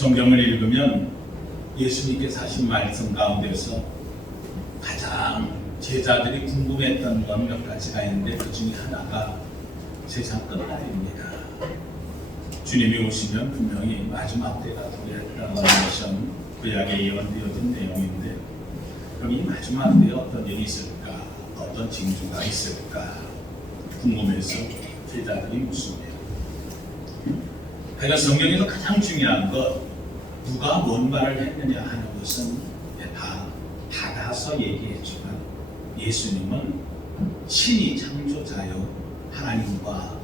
성경을 읽으면 예수님께서 하신 말씀 가운데서 가장 제자들이 궁금했던 건 몇 가지가 있는데 그 중에 하나가 세상 끝날입니다. 주님이 오시면 분명히 마지막 때가 도래했다는 것은 구약에 예언되어진 내용인데 그럼 이 마지막 때에 어떤 일이 있을까? 어떤 징조가 있을까? 궁금해서 제자들이 묻습니다. 그러니까 성경에서 가장 중요한 것 누가 뭔 말을 했느냐 하는 것은 다 받아서 얘기했지만 예수님은 친히 창조자여 하나님과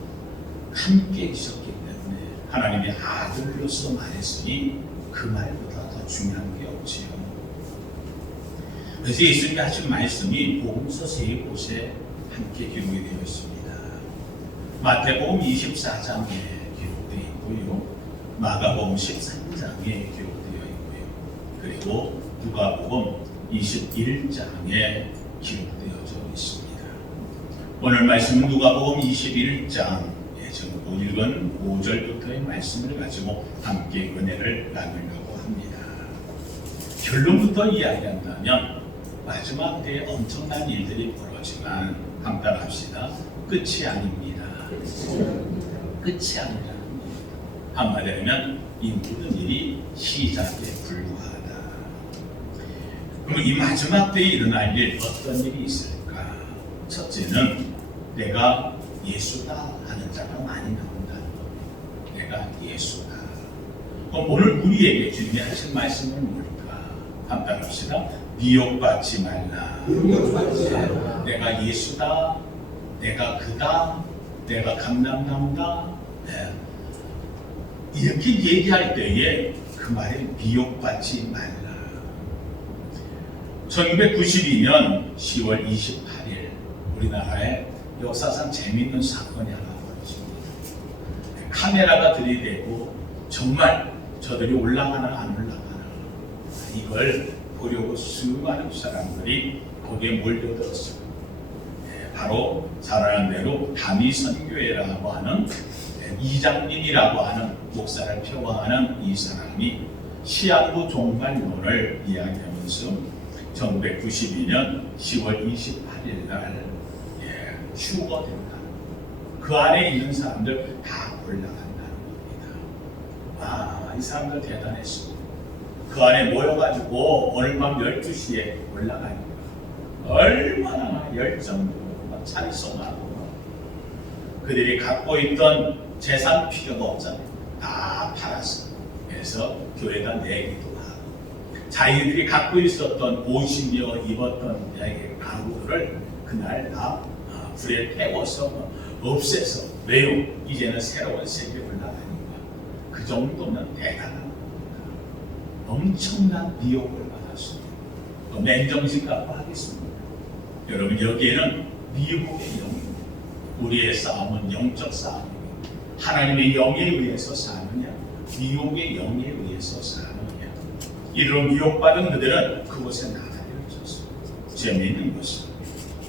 함께 계셨기 때문에 하나님의 아들로서 말했으니 그 말보다 더 중요한 게 없지요. 그래서 예수님이 하신 말씀이 복음서 세 곳에 함께 기록이 되어 있습니다. 마태복음 24장에 기록되어 있고요. 마가복음 13장에 기록되어 있고요. 그리고 누가복음 21장에 기록되어져 있습니다. 오늘 말씀은 누가복음 21장에 지금 못 읽은 5절부터의 말씀을 가지고 함께 은혜를 나누려고 합니다. 결론부터 이야기한다면 마지막 때에 엄청난 일들이 벌어지만 함께 합시다. 끝이 아닙니다. 끝이 아니라는 겁니다. 한마디로 하면 이 모든 일이 시작에 불과하다. 그럼 이 마지막 때에 일어날 일 어떤 일이 있을까? 첫째는 내가 예수다 하는 자가 많이 나온다는 겁니다. 내가 예수다. 그럼 오늘 우리에게 주님이 하신 말씀은 뭘까? 함께 합시다. 미혹받지 말라. 내가 예수다. 내가 그다. 내가 감람나무다. 이렇게 얘기할 때에 그 말에 미혹받지 말라. 1992년 10월 28일 우리나라에 역사상 재미있는 사건이 하나 벌어집니다. 카메라가 들이대고 정말 저들이 올라가나 안 올라가나 이걸 보려고 수많은 사람들이 거기에 몰려들었어요. 바로 잘하는 대로 다미선교회라고 하는 이장님이라고 하는 목사를 표방하는 이 사람이 시한부 종말론을 이야기하면서 1992년 10월 28일 날 휴거된다. 그 안에 있는 사람들 다 올라간다는 겁니다. 이 사람들 대단했습니다. 그 안에 모여가지고 오늘 밤 12시에 올라가니까 얼마나 열정도 찬송하고 그들이 갖고 있던 재산 필요가 없잖아요. 다 팔았어. 그래서 교회에다 내기도 하고 자기들이 갖고 있었던 옷이며 입었던 가구를 그날 다 불에 태워서 없애서 왜요? 이제는 새로운 세계에 올라가니까 그 정도면 대단한 겁니다. 엄청난 미혹을 받았습니다. 맨정신 갖고 하겠습니다. 여러분 여기에는 미혹의 영입니다. 우리의 싸움은 영적 싸움입니다. 하나님의 영에 의해서 사느냐 미혹의 영에 의해서 사느냐. 이런 미혹받은 그들은 그곳에 나가려졌습니다. 재미있는 것은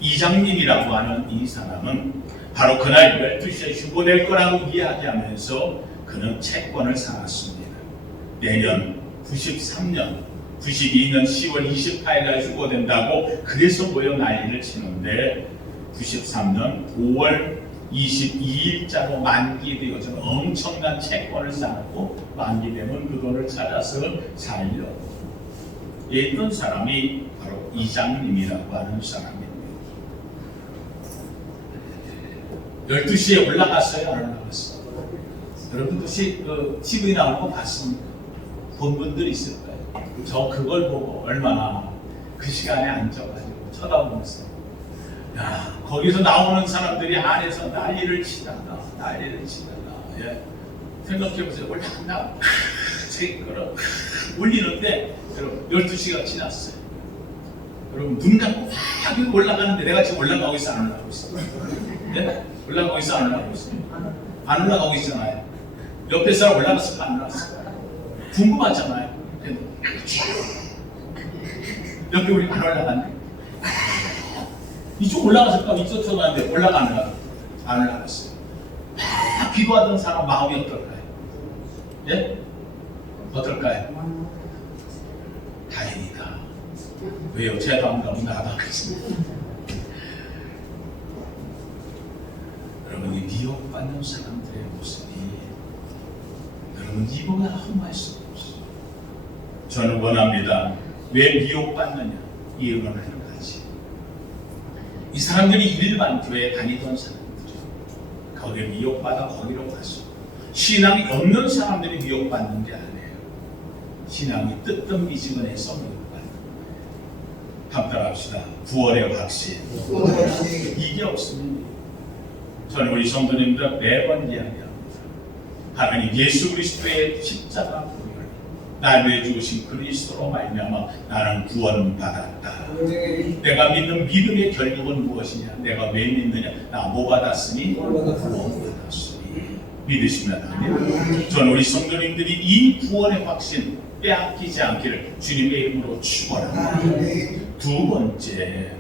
이장님이라고 하는 이 사람은 바로 그날 12시에 휴거될 거라고 이야기하면서 그는 채권을 사놨습니다. 내년 93년 92년 10월 28일날 휴거된다고 그래서 모여 난리를 치는데 93년 5월 22일자로 만기되어서 엄청난 채권을 쌓고 만기되면 그 돈을 찾아서 살려고 있던 사람이 바로 이장님이라고 하는 사람입니다. 12시에 올라갔어요? 안 올라갔어요? 여러분 혹시 그 TV 나온 거 봤습니까? 본 분들 있을 거예요. 저 그걸 보고 얼마나 그 시간에 앉아가지고 쳐다보면서 야, 거기서 나오는 사람들이 안에서 난리를 치다가 생각해보세요. 올라간다 제거를 울리는데 여러분 12시가 지났어요. 여러분 눈 감고 확 올라가는데 내가 지금 올라가고 있어 안 올라가고 있어? 네? 올라가고 있어 안 올라가고 있어? 안 올라가고 있잖아요. 옆에 사람 올라갔을까 안 올라갔을까? 궁금하잖아요. 옆에 우리 안 올라갔네. 이쪽 올라갔을까? 이쪽 들어갔는데 안 올라갔어요. 기도하던 사람 마음이 어떨까요? 예? 어떨까요? 다행이다. 왜요? 제가 안 가면 나도 안 가겠습니다. 여러분, 이 미혹받는 사람들의 모습이 여러분 이보다 험할 수가 없어요. 저는 원합니다. 왜 미혹받느냐? 이유는 한 가지. 이 사람들이 일반 교회에 다니던 사람들이에요. 거기에 미혹받아 거기로 갔어. 신앙이 없는 사람들이 미혹받는 게 아니에요. 신앙이 뜨뜻미지근해서 미혹받는 거예요. 한번 합시다. 구원의 확신. 이게 없으면 저는 우리 성도님들 매번 이야기합니다. 하나님 예수 그리스도의 십자가 보혈, 날 위해 죽으신 그리스도로 말미암아 나는 구원받았다. 내가 믿는 믿음의 결국은 무엇이냐? 내가 왜 믿느냐? 나 뭐 받았으니? 구원받았으니. 믿으시면 아멘. 저는 우리 성도님들이 이 구원의 확신 빼앗기지 않기를 주님의 이름으로 축원합니다. 두 번째,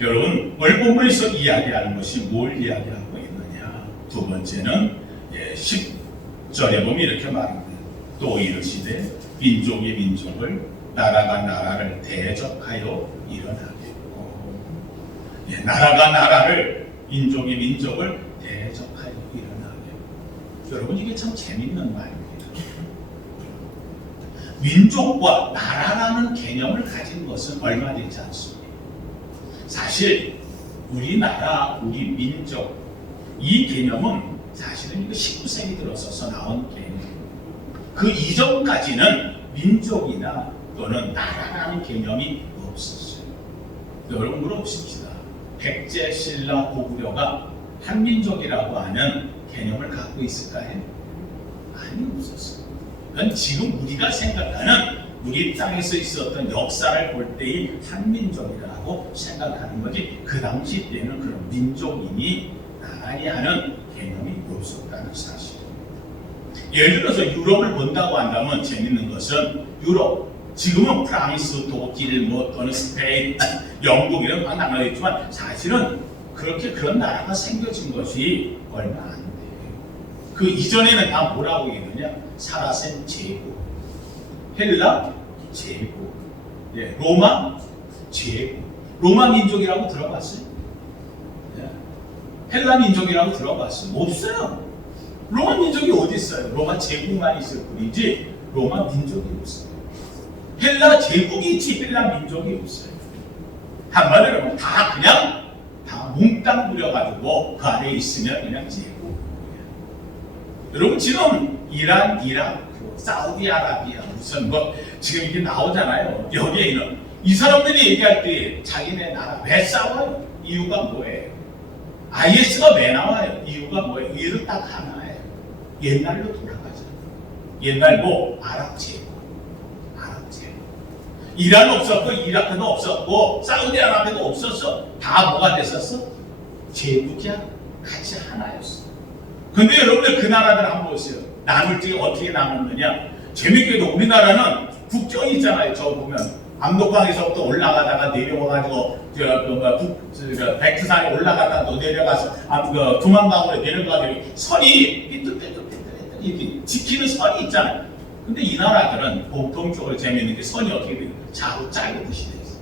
여러분 오늘 본문에서 이야기하는 것이 뭘 이야기하고 있느냐? 두 번째는 10절에 보면 이렇게 말합니다. 또 이르시되 민족이 민족을, 나라가 나라를 대적하여 일어나겠고, 나라가 나라를, 민족이 민족을 대적하여 일어나겠고. 여러분 이게 참 재밌는 말입니다. 민족과 나라라는 개념을 가진 것은 얼마 되지 않습니다. 사실 우리나라, 우리 민족, 이 개념은 사실은 이거 19세기 들어서서 나온 개념입니다. 그 이전까지는 민족이나 또는 나라라는 개념이 없었어요. 여러분 물어보십시다. 백제, 신라, 고구려가 한민족이라고 하는 개념을 갖고 있을까요? 아니, 없었어요. 그건 지금 우리가 생각하는 우리 땅에서 있었던 역사를 볼 때의 한민족이라고 생각하는 거지, 그 당시 때는 그런 민족이니 나라니 하는 개념이 없었다는 사실입니다. 예를 들어서 유럽을 본다고 한다면 재밌는 것은 유럽, 지금은 프랑스, 독일, 또는 스페인, 영국 이런 막 나라가 있지만 사실은 그렇게 그런 나라가 생겨진 것이 얼마 안 돼요. 그 이전에는 다 뭐라고 얘기하느냐? 사라센 제국, 헬라 제국, 로마 제국. 로마 민족이라고 들어봤어요? 헬라 민족이라고 들어봤어요? 없어요. 로마 민족이 어디 있어요? 로마 제국만 있을 뿐이지 로마 민족이 없어요. 헬라 제국이 있지 헬라 민족이 없어요. 한마디로 하면 다 그냥 다 몽땅 부려가지고 그 안에 있으면 그냥 제국. 여러분 지금 이란, 이라크, 사우디아라비아 무슨 지금 이게 나오잖아요. 여기에 있는 이 사람들이 얘기할 때 자기네 나라 왜 싸워요? 이유가 뭐예요? IS가 왜 나와요? 이유가 뭐예요? 이유는 딱 하나예요. 옛날로 돌아가자. 옛날 아랍 제국, 아랍 제국. 이란 없었고 이라크도 없었고 사우디아라비아도 없었어. 다 뭐가 됐었어? 제국이야. 같이 하나였어. 근데 여러분들 그 나라들 한번 보세요. 나눌 때 어떻게 나눴느냐? 재밌게도 우리나라는 국경이 있잖아요. 저 보면 압록강에서부터 올라가다가 내려와가지고 백두산에 올라갔다가 또 내려가서 두만강으로 내려가지고 선이 삐뚤삐뚤삐뚤 이렇게 지키는 선이 있잖아요. 근데 이 나라들은 동쪽으로 재미있는 게 선이 어떻게 돼요? 자로 잘리듯이 돼 있어.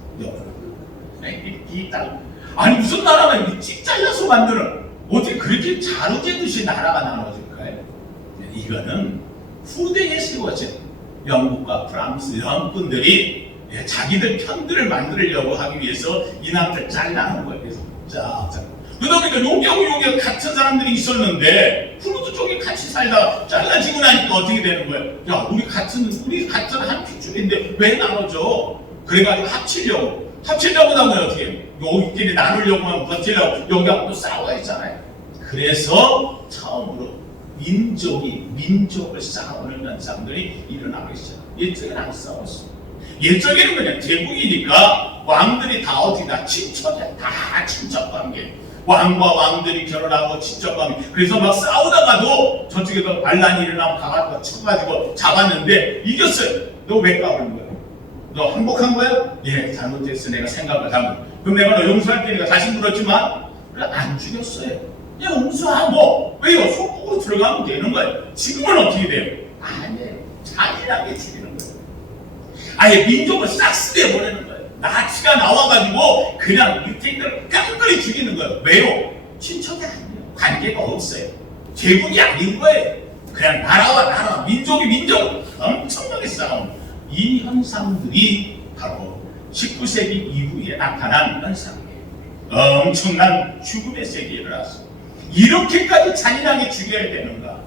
이 땅. 아니 무슨 나라가 이렇게 찍 잘라서 만드는, 어떻게 그렇게 자로 재듯이 나라가 나눠질까요? 이거는 후대에 세워진 영국과 프랑스 이런 분들이 자기들 편들을 만들려고 하기 위해서 이 나라를 잘라놓은 거예요. 그래서 쫙. 그러다 보니까 여기하고 여기가 같은 사람들이 있었는데 후르드 쪽에 같이 살다가 잘라지고 나니까 어떻게 되는 거예요? 야, 우리 같은 한 핏줄인데 왜 나눠져? 그래가지고 합치려고 하면 어떻게 해요? 여기끼리 나누려고 하면 버티려고 여기하고 또 싸워야잖아요. 그래서 처음으로 민족을 싸우는 현상들이 일어나고 있어요. 옛적에는 안 싸웠어요. 옛적에는 그냥 제국이니까 왕들이 다 어떻게 다 친척이야. 다 친척관계. 왕과 왕들이 결혼하고 친척관계. 그래서 막 싸우다가도 저쪽에서 반란이 일어나면 가가지고 쳐가지고 잡았는데 이겼어요. 너 왜 까부는 거야? 너 항복한 거야? 예, 잘못했어. 내가 생각을 잘못. 그럼 내가 너 용서할 테니까 다시 물었지만 안 죽였어요. 그냥 용서하고 왜요? 속국으로 들어가면 되는 거예요. 지금은 어떻게 돼요? 아니에요. 잔인하게 죽이는 거예요. 아예 민족을 싹쓸이해 보내는 거예요. 나치가 나와가지고 그냥 유태인들을 깡그리 죽이는 거예요. 왜요? 친척이 아니에요. 관계가 없어요. 제국이 아닌 거예요. 그냥 나라와 나라, 민족이 민족, 엄청나게 싸운 이 현상들이 바로 19세기 이후에 나타난 현상이에요. 엄청난 죽음의 세계에 일어났어요. 이렇게까지 잔인하게 죽여야 되는가?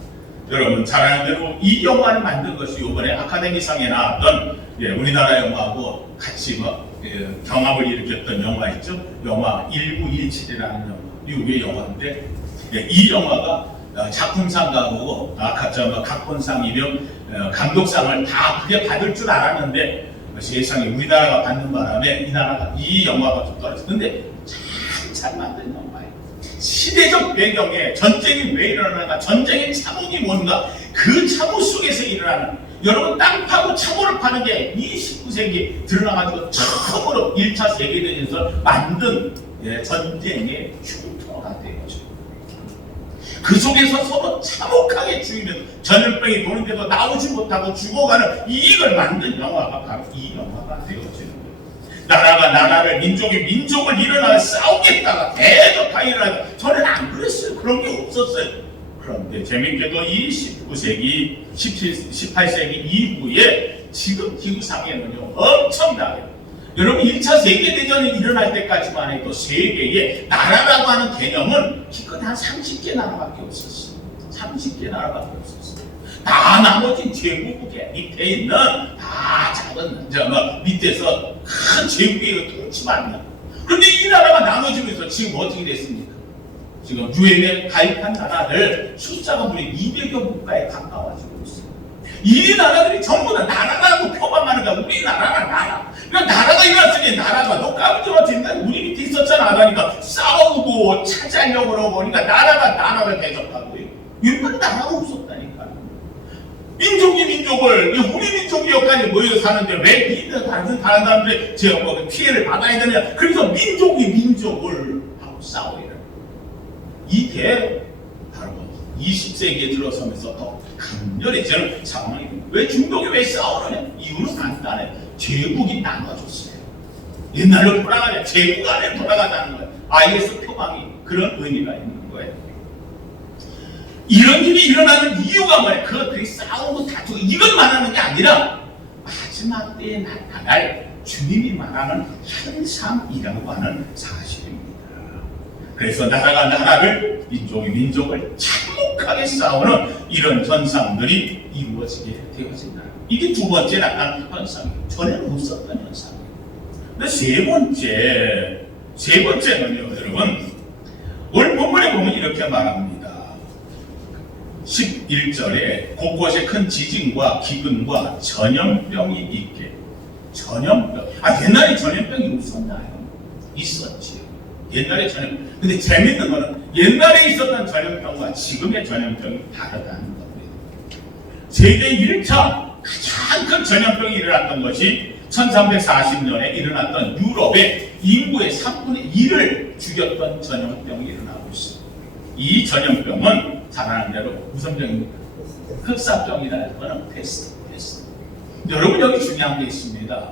여러분 잘 아는 대로 이 영화를 만든 것이 이번에 아카데미상에 나왔던 우리나라 영화하고 같이 경합을 일으켰던 영화 있죠? 영화 1917이라는 영화, 미국의 영화인데 이 영화가 작품상 가고 각본상이며 감독상을 다 크게 받을 줄 알았는데 세상에 우리나라가 받는 바람에 이 영화가 좀 떨어졌는데 참 잘 만든 영화예요. 시대적 배경에 전쟁이 왜 일어나는가, 전쟁의 참혹이 뭔가, 그 참혹 속에서 일어나는, 여러분 땅 파고 참호를 파는 게 이 19세기 드러나가지고 처음으로 1차 세계대전에서 만든 전쟁의 흉터가 된 거죠. 그 속에서 서로 참혹하게 죽이면서 전염병이 도는데도 나오지 못하고 죽어가는 이익을 만든 영화가 바로 이 영화가 되어지는 거예요. 나라가 나라를, 민족이 민족을 일어나 싸우겠다가 대적하게 일어나다. 저는 안 그랬어요. 그런 게 없었어요. 그런데 재밌게도 이 19세기, 18세기 이후에 지금 기후상에는요 엄청나게, 여러분 1차 세계대전이 일어날 때까지만 해도 세계에 나라라고 하는 개념은 기껏 한 30개 나라밖에 없었어요. 30개 나라밖에 없었어요. 다 나머지 제국국에 밑에 있는 다 작은 밑에서 큰 제국의 통치만. 그런데 이 나라가 나눠지면서 지금 어떻게 됐습니까? 지금 유엔에 가입한 나라들 숫자가 무려 200여 국가에 가까워지고 있어요. 이 나라들이 전부 다 나라라고 표방하는 거야. 우리나라가 나라. 그러니까 나라가 일어났으니 나라가 너 까부지마치 우리 밑에 있었잖아. 하니까 싸우고 차지하려고 그러고 그러니까 나라가 나라를 대적하고요. 일본 나라가 없었다니까. 민족이 민족을, 우리 민족 여기까지 모여 사는데 왜 다른 사람들이 피해를 받아야 되느냐. 그래서 민족이 민족을 하고 싸워야 돼. 이게 바로 20세기에 들어서면서 더 강렬해지는 상황입니다. 왜 중동이 왜 싸우느냐? 이유는 간단해. 제국이 나눠졌어요. 옛날로 돌아가냐? 제국 안에 돌아가자는 거예요. IS 표방이 그런 의미가 있는 거예요. 이런 일이 일어나는 이유가 뭐예요? 그것들이 싸우고 다투고 이것 말하는 게 아니라 마지막 때에 나타날 주님이 말하는 현상이라고 하는 사실입니다. 그래서 나라가 나라를, 민족이 민족을 참혹하게 싸우는 이런 현상들이 이루어지게 되어진다. 이게 두 번째 나타난 현상이에요. 전에는 없었던 현상이에요. 근데 세 번째는요, 여러분, 오늘 본문에 보면 이렇게 말합니다. 11절에 곳곳에 큰 지진과 기근과 전염병이 있게. 전염병. 옛날에 전염병이 없었나요? 있었지요. 옛날에 전염병. 근데 재밌는 거는 옛날에 있었던 전염병과 지금의 전염병이 다르다는 겁니다. 세계 1차 가장 큰 전염병이 일어났던 것이 1340년에 일어났던 유럽의 인구의 3분의 1을 죽였던 전염병이 일어나고 있습니다. 이 전염병은 잘 아는 대로 무슨 병입니까? 흑사병이라는 거는 패스트. 여러분 여기 중요한 게 있습니다.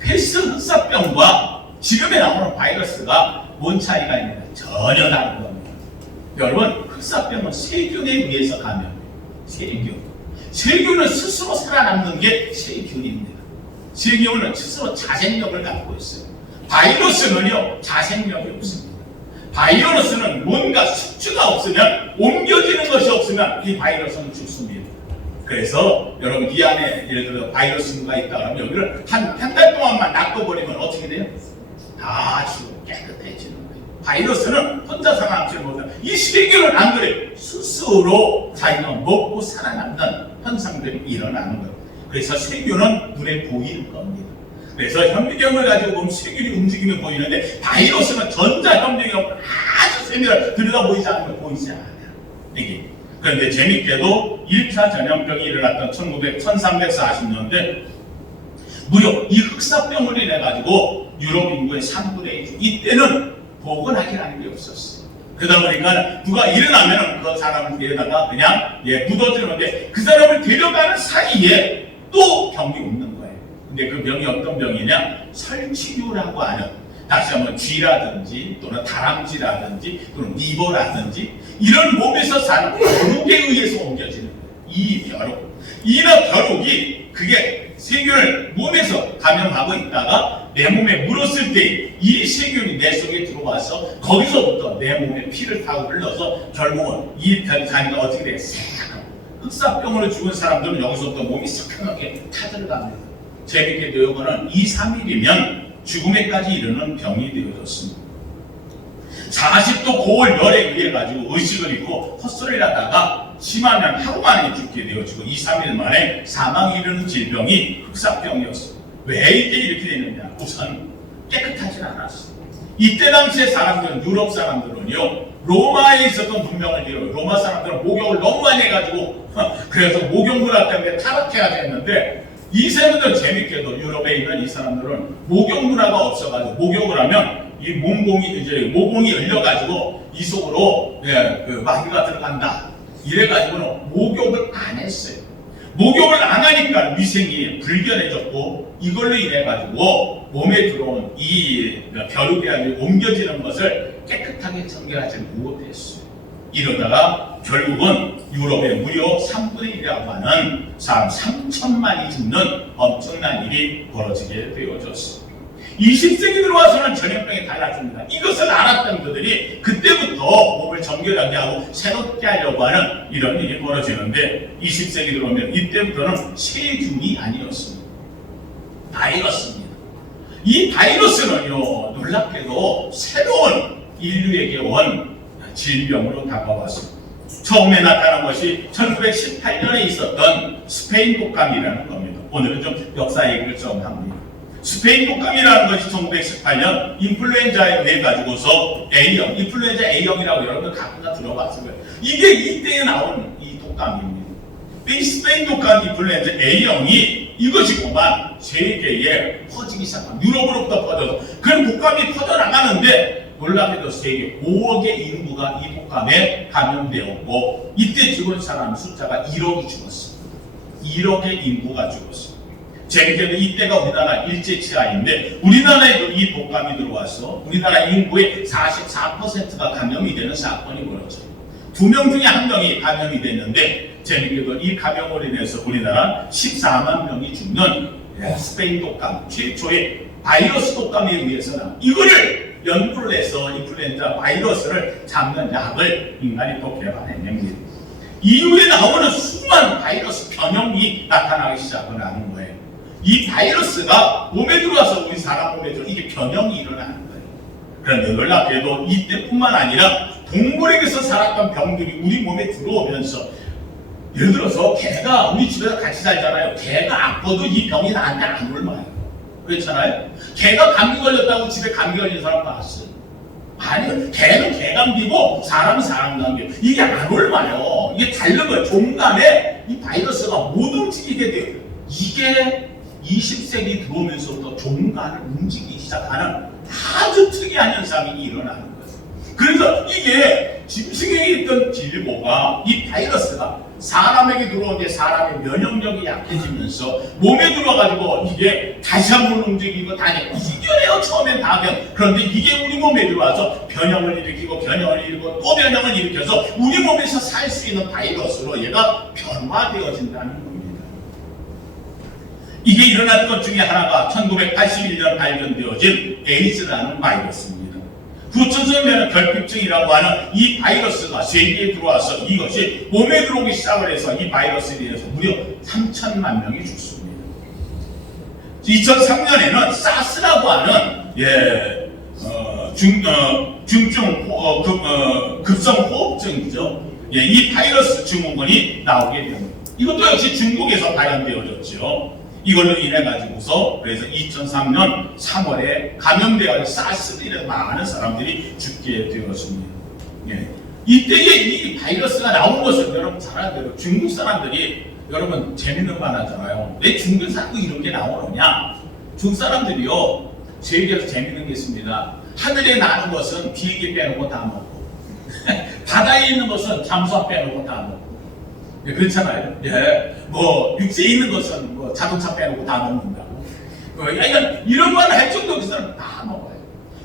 패스트 흑사병과 지금에 나오는 바이러스가 뭔 차이가 있느냐? 전혀 다른 겁니다. 여러분 흑사병은 세균에 의해서 감염돼요. 세균은 스스로 살아남는 게 세균입니다. 세균은 스스로 자생력을 갖고 있어요. 바이러스는요 자생력이 없습니다. 바이러스는 뭔가 숙주가 없으면, 옮겨지는 것이 없으면 이 바이러스는 죽습니다. 그래서 여러분 이 안에 예를 들어 바이러스가 있다 그러면 여기를 한 달 동안만 놔둬버리면 어떻게 돼요? 다 죽고 깨끗해지는 거예요. 바이러스는 혼자 살아남지 못해요. 이 세균은 안 그래요. 스스로 자기가 먹고 살아남는 현상들이 일어나는 거예요. 그래서 세균은 눈에 보이는 겁니다. 그래서 현미경을 가지고 보면 세균이 움직이면 보이는데 바이러스는 전자현미경 아주 세밀하게 들여다 보이지 않으면 보이지 않아요. 이게. 그런데 재밌게도 1차 전염병이 일어났던 1340년대 무려 이 흑사병을 인해 가지고 유럽 인구의 3분의 1, 이때는 보건학이라는 게 없었어요. 그러다 보니까 누가 일어나면 그 사람을 데려다가 그냥 묻어주는데 그 사람을 데려가는 사이에 또 병이 오는 거예요. 근데 그 병이 어떤 병이냐? 설치류라고 하는, 다시 한번 쥐라든지 또는 다람쥐라든지 또는 리버라든지 이런 몸에서 사는 벼룩에 의해서 옮겨지는 거예요. 이 벼룩. 이 벼룩이 그게 세균을 몸에서 감염하고 있다가 내 몸에 물었을 때 이 세균이 내 속에 들어와서 거기서부터 내 몸에 피를 타고 흘러서 결국은 이 다리가 어떻게 돼? 새카맣게. 흑사병으로 죽은 사람들은 여기서부터 몸이 새카맣게 타들어갑니다. 재밌게도 이거는 2, 3일이면 죽음에까지 이르는 병이 되어졌습니다. 40도 고온 열에 의해 가지고 의식을 잃고 헛소리를 하다가 심하면 하루 만에 죽게 되어지고 2, 3일 만에 사망에 이르는 질병이 흑사병이었습니다. 왜 이때 이렇게 되느냐? 우선 깨끗하진 않았어요. 이때 당시의 사람들은, 유럽 사람들은요, 로마에 있었던 문명을 이뤄요. 로마 사람들은 목욕을 너무 많이 해가지고 그래서 목욕 문화 때문에 타락해야 됐는데, 이 사람들은 재밌게도 유럽에 있는 이 사람들은 목욕 문화가 없어가지고 목욕을 하면 이 모공이 열려가지고 이 속으로 그 마귀가 들어간다. 이래가지고는 목욕을 안 했어요. 목욕을 안 하니까 위생이 불결해졌고 이걸로 인해가지고 몸에 들어온 이 벼룩이 옮겨지는 것을 깨끗하게 청결하지 못했어요. 이러다가 결국은 유럽의 무려 3분의 1이라고 하는 사람 3천만이 죽는 엄청난 일이 벌어지게 되어졌어요. 20세기 들어와서는 전염병이 달라집니다. 이것을 알았던 그들이 그때부터 몸을 정결하게 하고 새롭게 하려고 하는 이런 일이 벌어지는데, 20세기 들어오면 이때부터는 세균이 아니었습니다. 바이러스입니다. 이 바이러스는요, 놀랍게도 새로운 인류에게 온 질병으로 다가왔습니다. 처음에 나타난 것이 1918년에 있었던 스페인 독감이라는 겁니다. 오늘은 좀 역사 얘기를 좀 합니다. 스페인 독감이라는 것이 1918년 인플루엔자에 의해 가지고서 A형, 인플루엔자 A형이라고 여러분들 가끔가 들어봤을 거예요. 이게 이때에 나온 이 독감입니다. 이 스페인 독감 인플루엔자 A형이 이것이 그만 세계에 퍼지기 시작합니다. 유럽으로부터 퍼져서 그런 독감이 퍼져나가는데, 놀랍게도 세계 5억의 인구가 이 독감에 감염되었고, 이때 죽은 사람 숫자가 1억이 죽었습니다. 1억의 인구가 죽었습니다. 재밌게도 이때가 우리나라 일제치하인데, 우리나라에도 이 독감이 들어와서 우리나라 인구의 44%가 감염이 되는 사건이 벌어졌어요. 2명 중에 1명이 감염이 됐는데, 재밌게도 이 감염으로 인해서 우리나라 14만 명이 죽는 스페인 독감, 최초의 바이러스 독감에 의해서는 이거를 연구를 해서 인플루엔자 바이러스를 잡는 약을 인간이 또 개발해냅니다. 이후에 나오는 수많은 바이러스 변형이 나타나기 시작을 하는 거예요. 이 바이러스가 몸에 들어와서 우리 사람 몸에 들어 이게 변형이 일어나는 거예요. 그런데 놀랍게도 이때뿐만 아니라 동물에게서 살았던 병들이 우리 몸에 들어오면서, 예를 들어서 개가 우리 집에서 같이 살잖아요. 개가 아파도 이 병이 나한테 안 옮아요. 그렇잖아요. 개가 감기 걸렸다고 집에 감기 걸린 사람 봤어요? 아니요. 개는 개감기고 사람은 사람감기. 이게 안 옮아요. 이게 다른 거예요. 종간에 이 바이러스가 못 움직이게 돼요. 이게 20세기 들어오면서부터 종간을 움직이기 시작하는 아주 특이한 현상이 일어나는 거예요. 그래서 이게 짐승에게 있던 질보가, 이 바이러스가 사람에게 들어오는데 사람의 면역력이 약해지면서 몸에 들어와가지고 이게 다시 한번 움직이고 다시 이겨내요. 처음엔 다 병. 그런데 이게 우리 몸에 들어와서 변형을 일으키고 변형을 일으키고 또 변형을 일으켜서 우리 몸에서 살 수 있는 바이러스로 얘가 변화되어진다는 겁니다. 이게 일어날 것 중에 하나가 1981년 발견되어진 에이즈라는 바이러스입니다. 후천성면은 결핍증이라고 하는 이 바이러스가 세계에 들어와서 이것이 몸에 들어오기 시작을 해서 이 바이러스에 대해서 무려 3천만 명이 죽습니다. 2003년에는 사스라고 하는 급성 호흡증이죠. 이 바이러스 증후군이 나오게 됩니다. 이것도 역시 중국에서 발현되어졌죠. 이걸로 인해 가지고서 그래서 2003년 3월에 감염되어 사스로 인해 많은 사람들이 죽게 되었습니다. 이때에 이 바이러스가 나온 것을 여러분 잘 아는 대로 중국 사람들이, 여러분 재밌는 말 하잖아요. 왜 중국에서 자꾸 이런 게 나오느냐? 중국 사람들이요, 세계에서 재밌는 게 있습니다. 하늘에 나는 것은 비행기 빼놓고 다 먹고 바다에 있는 것은 잠수함 빼놓고 다 먹고, 예, 그렇잖아요. 예, 뭐 육체에 있는 것은 뭐 자동차 빼놓고 다 먹는다고. 이런 걸 할 정도 그 사람 다 먹어요.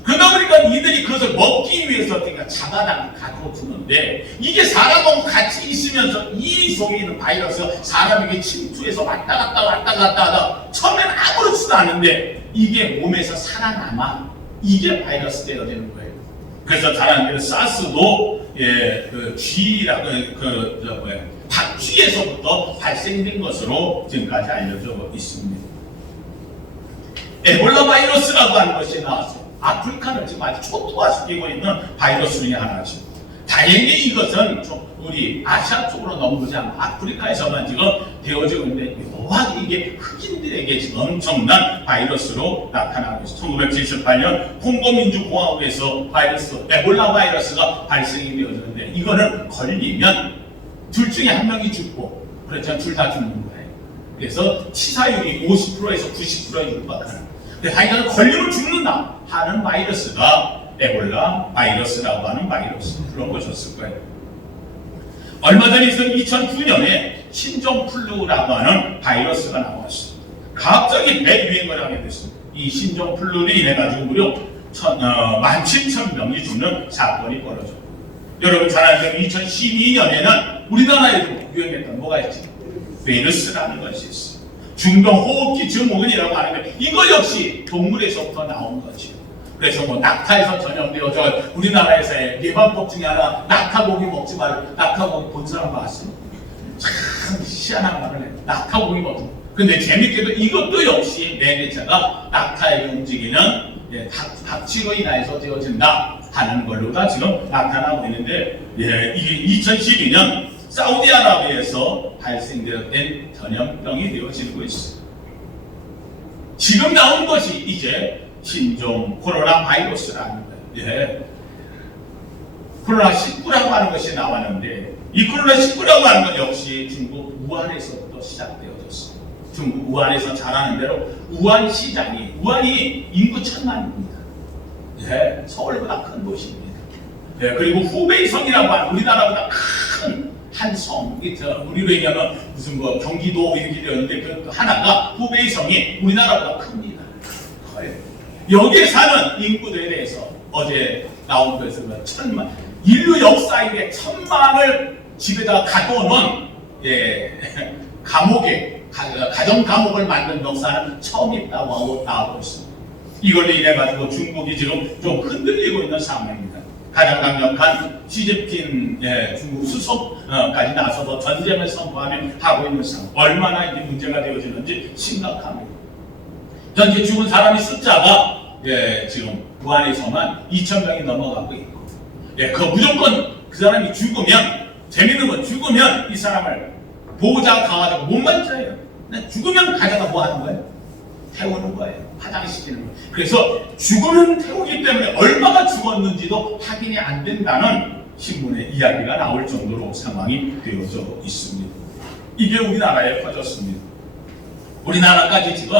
그러다 보니까 이들이 그것을 먹기 위해서 그러니까 잡아다 가둬두는데 이게 사람하고 같이 있으면서 이 속에 있는 바이러스 사람에게 침투해서 왔다 갔다 하다 처음에는 아무렇지도 않은데 이게 몸에서 살아남아 이게 바이러스 되어지는 거예요. 그래서 잘 아는 대로 사스도 그 쥐라고 박쥐에서부터 발생된 것으로 지금까지 알려져 있습니다. 에볼라 바이러스라고 하는 것이 나왔어요. 아프리카를 지금 아주 초토화시키고 있는 바이러스 중에 하나죠. 다행히 이것은 좀 우리 아시아 쪽으로 넘어오지 않고 아프리카에서만 지금 되어지고 있는데 묘하게 이게 흑인들에게 지금 엄청난 바이러스로 나타나고 있어요. 1978년 콩고민주공화국에서 에볼라 바이러스가 발생이 되어졌는데 이거는 걸리면 둘 중에 한 명이 죽고 그렇지만 둘 다 죽는 거예요. 그래서 치사율이 50%에서 90%에 육박하는. 근데 하여간 걸리면 죽는다 하는 바이러스가 에볼라 바이러스라고 하는 바이러스 그런 것이었을 거예요. 얼마 전에 있었던 2009년에 신종플루라고 하는 바이러스가 나왔어요. 갑자기 대유행을 하게 됐습니다. 이 신종플루로 인해 가지고 무려 17,000명이 죽는 사건이 벌어졌고 여러분 잘 아는 대로 2012년에는 우리나라에도 유행했던 뭐가 있지? 메르스라는 것이 있어요. 중동호흡기 증후군이라고 하는데 이거 역시 동물에서부터 나온 것이에요. 그래서 뭐 낙타에서 전염되어져 우리나라에서의 예방법 중에 하나 낙타고기 먹지 말고 낙타고기 본 사람 봤어요? 참 희한한 말을 해요. 낙타고기 먹지. 근데 재밌게도 이것도 역시 매개체가 낙타에게 움직이는 박쥐로 인해서 되어진다 하는 걸로 다 지금 나타나고 있는데 이게 2012년 사우디아라비아에서 발생된 전염병이 되어지고 있습니다. 지금 나온 것이 이제 신종 코로나 바이러스라는 거예요. 코로나 19라고 하는 것이 나왔는데 이 코로나 19라고 하는 것 역시 중국 우한에서부터 시작되어졌어요. 중국 우한에서 잘 아는 대로 우한 시장이 우한이 인구 1,000만입니다. 서울보다 큰 도시입니다. 그리고 후베이성이라고 하는 우리나라보다 큰 한 성, 우리로 얘기하면 무슨 뭐 경기도 이렇게 되었는데 그 하나가 후베이성이 우리나라보다 큽니다. 여기에 사는 인구들에 대해서 어제 나온 것에서 1,000만 인류 역사에 1,000만을 집에다가 가둬놓은 감옥에 가정 감옥을 만든 역사는 처음 있다고 하고 나오고 있습니다. 이걸로 인해 가지고 중국이 지금 좀 흔들리고 있는 상황입니다. 가장 강력한 시진핑 중국 수석까지 나서서 전쟁을 선포하며 하고 있는 상황. 얼마나 이게 문제가 되어지는지 심각합니다. 현재 죽은 사람의 숫자가 지금 우한에서만 2,000명이 넘어가고 있고, 그 무조건 그 사람이 죽으면 재밌는 건 죽으면 이 사람을 보호자 강화자가 못 만져요. 죽으면 가져가 뭐 하는 거예요? 태우는 거예요. 화장시키는 거예요. 그래서 죽으면 태우기 때문에 얼마가 죽었는지도 확인이 안 된다는 신문의 이야기가 나올 정도로 상황이 되어져 있습니다. 이게 우리나라에 퍼졌습니다. 우리나라까지 지금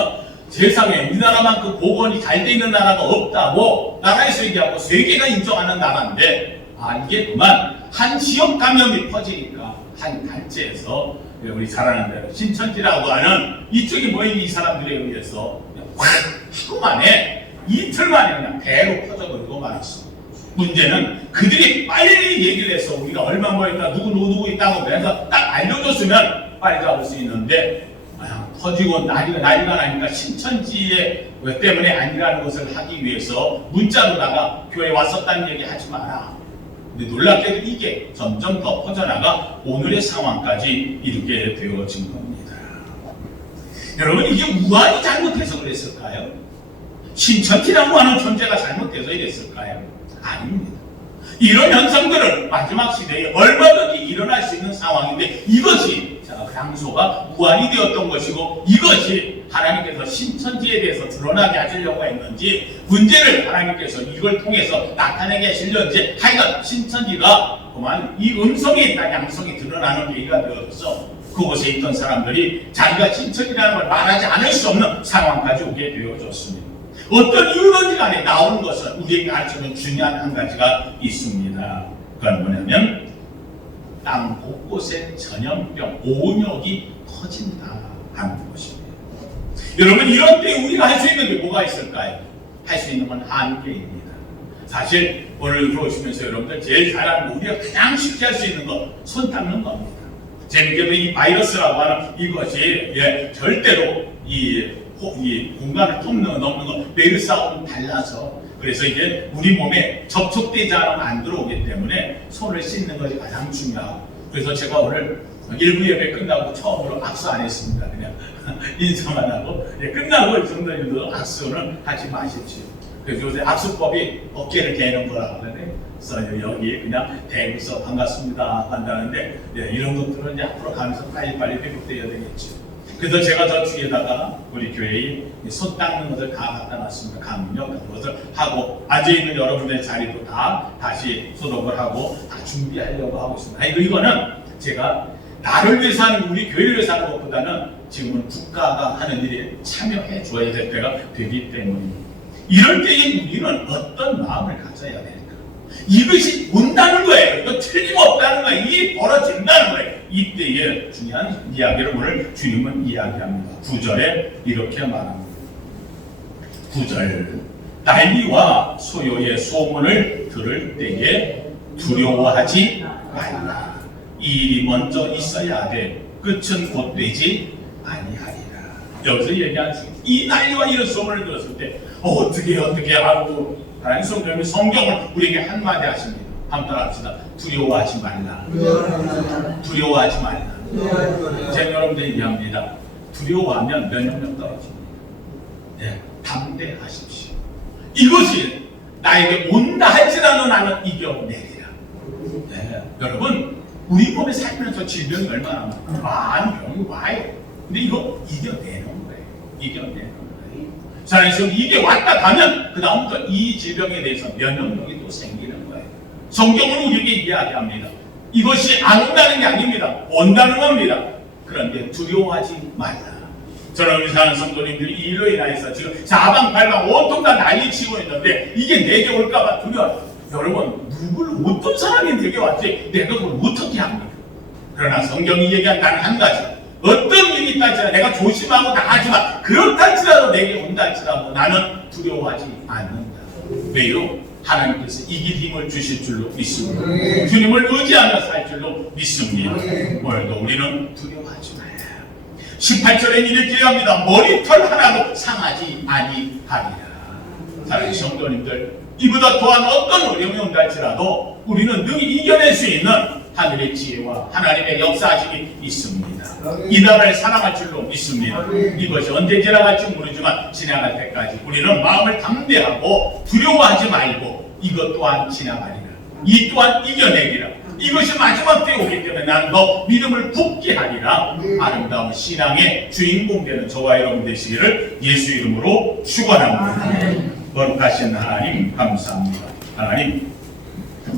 세상에 우리나라만큼 보건이 잘 돼 있는 나라가 없다고 나라에서 얘기하고 세계가 인정하는 나라인데 이게 그만 한 지역 감염이 퍼지니까 한 단체에서 우리 잘 아는 대로 신천지라고 하는 이쪽에 모인 이 사람들에 의해서 하루 만에 이틀 만에 그냥 배로 퍼져버리고 말았어. 문제는 그들이 빨리 얘기를 해서 우리가 얼마 모였다 누구 있다고 그래서 딱 알려줬으면 빨리 잡을 수 있는데 터지고 난리가 나니까 신천지에 때문에 아니라는 것을 하기 위해서 문자로다가 교회에 왔었다는 얘기 하지 마라. 근데 놀랍게도 이게 점점 더 퍼져나가 오늘의 상황까지 이르게 되어진 겁니다. 여러분 이게 우한이 잘못해서 그랬을까요? 신천지라고 하는 존재가 잘못해서 이랬을까요? 아닙니다. 이런 현상들은 마지막 시대에 얼마든지 일어날 수 있는 상황인데 이것이 장소가 우한이 되었던 것이고 이것이 하나님께서 신천지에 대해서 드러나게 하시려고 했는지 문제를 하나님께서 이걸 통해서 나타내게 하시려는지 하여간 신천지가 그만 이 음성이 있다 양성이 드러나는 계기가 되어져서 그곳에 있던 사람들이 자기가 신천지라는 걸 말하지 않을 수 없는 상황까지 오게 되어졌습니다. 어떤 이유든지 간에 나오는 것은 우리에게 가르쳐주는 중요한 한 가지가 있습니다. 그건 뭐냐면 땅 곳곳에 전염병, 오염이 터진다 하는 것입니다. 여러분, 이런 때 우리가 할 수 있는 게 뭐가 있을까요? 할 수 있는 건 한계입니다. 사실 오늘 들어오시면서 여러분들 제일 잘하는 거, 우리가 가장 쉽게 할 수 있는 거, 손 닦는 겁니다. 재밌게도 이 바이러스라고 하는 이것이 절대로 이 공간을 넘는 거, 베르사하고는 달라서, 그래서 이게 우리 몸에 접촉되지 않으면 안 들어오기 때문에 손을 씻는 것이 가장 중요하고, 그래서 제가 오늘 1부 예배 끝나고 처음으로 악수 안 했습니다. 그냥 인사만 하고, 끝나고 이 정도님도 악수는 하지 마십시오. 그래서 요새 악수법이 어깨를 대는 거라고 하는데, 그래서 여기 그냥 대고서 반갑습니다 한다는데, 이런 것들은 이제 앞으로 가면서 빨리빨리 회복되어야 되겠죠. 그래서 제가 저 뒤에다가 우리 교회에 손 닦는 것을 다 갖다 놨습니다. 강력 그것을 하고, 앉아있는 여러분의 자리도 다 다시 소독을 하고 다 준비하려고 하고 있습니다. 이거는 제가 나를 위해서 하는, 우리 교회를 위해서 하는 것보다는 지금은 국가가 하는 일에 참여해 줘야 될 때가 되기 때문입니다. 이럴 때에 우리는 어떤 마음을 가져야 될까? 이것이 온다는 거예요. 이거 틀림없다는 거예요. 이게 벌어진다는 거예요. 이때에 중요한 이야기를 오늘 주님은 이야기합니다. 9절에 이렇게 말합니다. 9절, 난리와 소요의 소문을 들을 때에 두려워하지 말라. 이 일이 먼저 있어야 돼. 끝은 곧 되지 아니하리라. 여기서 얘기하는 이 난리와 이런 소문을 들었을 때 어떻게 하고, 하나님 성경을 우리에게 한마디 하십니다. 한번 따라합시다. 두려워하지 말라. 두려워하지 말라. 제가 여러분들 얘기합니다. 두려워하면 면역력 떨어집니다. 담대하십시오. 이것이 나에게 온다 할지라도 나는 이겨내리라. 여러분, 우리 몸에 살면서 질병이 얼마나 많은 병이 와요. 근데 이거 이겨내는 거예요. 이겨내는 거예요. 자, 그래서 이게 왔다 가면 그 다음부터 이 질병에 대해서 면역력이 또 생기는 거예요. 성경은 우리에게 이야기합니다. 이것이 안 온다는 게 아닙니다. 온다는 겁니다. 그런데 두려워하지 말라. 저는 우리 사는 성도님들이 이 일로 인해서 지금 사방팔방 온통 다 난리치고 있는데 이게 내게 올까봐 두려워. 여러분, 어떤 사람이 내게 왔지 내가 그걸 어떻게 합니까? 그러나 성경이 얘기한 단 한 가지, 어떤 일이 있다 할지라도 내가 조심하고 나가지만 그렇다 할지라도 내게 온다 할지라도 나는 두려워하지 않는다. 왜요? 하나님께서 이길 힘을 주실 줄로 믿습니다. 주님을 의지하며 살 줄로 믿습니다. 오늘도 우리는 두려워하지 말아요. 18절에 이렇게 합니다. 머리털 하나도 상하지 아니하리라. 사랑하는 성도님들, 이보다 또한 어떤 어려움이 온다 할지라도 우리는 능히 이겨낼 수 있는 하늘의 지혜와 하나님의 역사하심이 있습니다. 이 나라를 사랑할 줄로 믿습니다. 이것이 언제 지나갈지 모르지만 지나갈 때까지 우리는 마음을 담대하고 두려워하지 말고 이것 또한 지나가리라. 이 또한 이겨내리라. 이것이 마지막 때에 오기 때문에 나는 더 믿음을 굳게 하리라. 아름다운 신앙의 주인공 되는 저와 여러분 되시기를 예수 이름으로 축원합니다. 거룩하신 하나님 감사합니다. 하나님,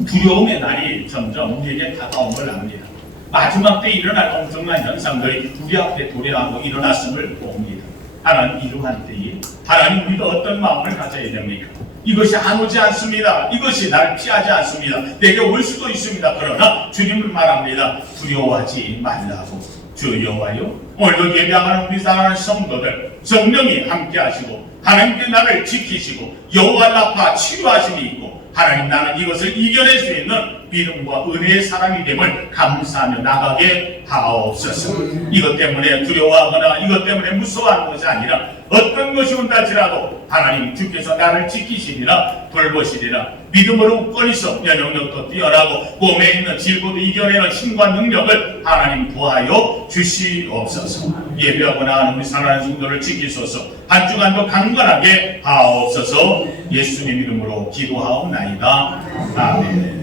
두려움의 날이 점점 우리에게 다가온 걸 압니다. 마지막 때 일어날 엄청난 현상들이 우리 앞에 도래하고 일어났음을 봅니다. 하나님, 이러한 때에 하나님, 우리가 어떤 마음을 가져야 됩니까? 이것이 안 오지 않습니다. 이것이 나를 피하지 않습니다. 내게 올 수도 있습니다. 그러나 주님은 말합니다. 두려워하지 말라고. 주 여호와여, 오늘도 예배하는 우리 사랑하는 성도들 성령이 함께 하시고 하나님께 나를 지키시고 여호와 라파 치유하심이 있고, 하나님, 나는 이것을 이겨낼 수 있는 믿음과 은혜의 사람이 됨을 감사하며 나가게 하옵소서. 이것 때문에 두려워하거나 이것 때문에 무서워하는 것이 아니라 어떤 것이 온다 할지라도 하나님 주께서 나를 지키시리라, 돌보시리라. 믿음으로 굳건히서 면역력도 뛰어나고 몸에 있는 질고도 이겨내는 힘과 능력을 하나님 도하여 주시옵소서. 예배하고 나가는 우리 사랑하는 성도를 지키소서. 한 주간도 강건하게 하옵소서. 예수님 이름으로 기도하옵나이다. 아멘.